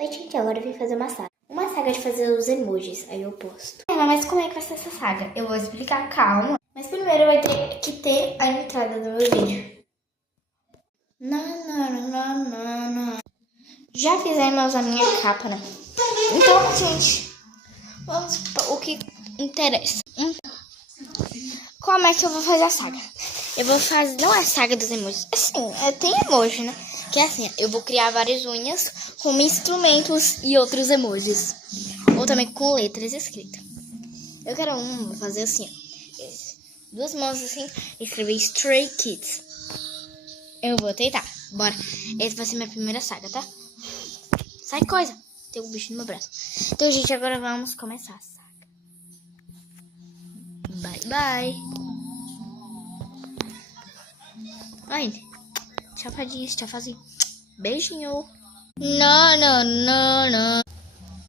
Oi, gente, agora eu vim fazer uma saga. Uma saga de fazer os emojis, aí eu posto. Mas como é que vai ser essa saga? Eu vou explicar, calma. Mas primeiro vai ter que ter a entrada do meu vídeo. Já fizemos a minha capa, né? Então, gente, vamos para o que interessa. Como é que eu vou fazer a saga? Eu vou fazer, não é a saga dos emojis, assim, tem emoji, né? Que é assim, eu vou criar várias unhas com instrumentos e outros emojis. Ou também com letras escritas. Eu quero vou fazer assim, ó. Duas mãos assim, escrever Stray Kids. Eu vou tentar, bora. Essa vai ser minha primeira saga, tá? Sai coisa, tem um bicho no meu braço. Então, gente, agora vamos começar a saga. Bye, bye. Ai, chapadinha, chafazinho. Beijinho. Não.